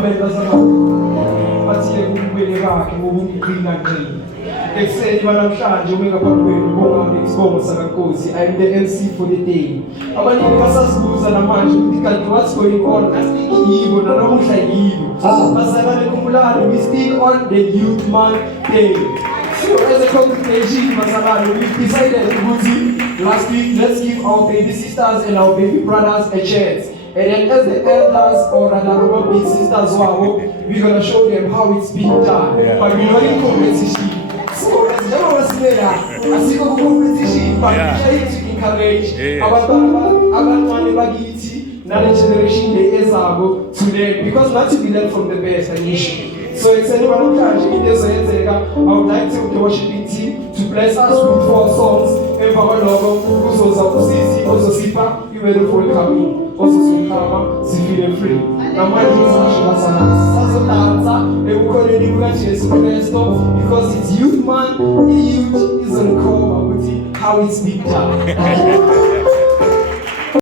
Amen. Bathi kumele bakhe ngokuqina qina. Ekseni banamhlanje umeka phambili Bongani isibongo sakaNkosi. I'm the MC for the day. Abaningi basasibuza namanje kanti what's going on? Asike yibo nanamuhla yibo. Bazalwane khumbulani, we still on the Youth Month Day. So as a congregation, we decided last week, let's give our baby sisters and our baby brothers a chance. And then as the elders or our big sisters, we're going to show them how it's being done. Yeah. But we're not in competition. So as Jama was there, I see a competition, but we're trying to encourage our bagiti, another generation, the Ezabo, to them, because not to be learned from the best initially. So it's anyone who can I would like to the worshiping team to bless us with 4 songs. And for our logo, who's also Sisi, also Sipa, you ready for coming, also Sukama, Sifi free. Now my name is Ashwasana, and we call it New because it's youth man, youth is on call with how it's been done.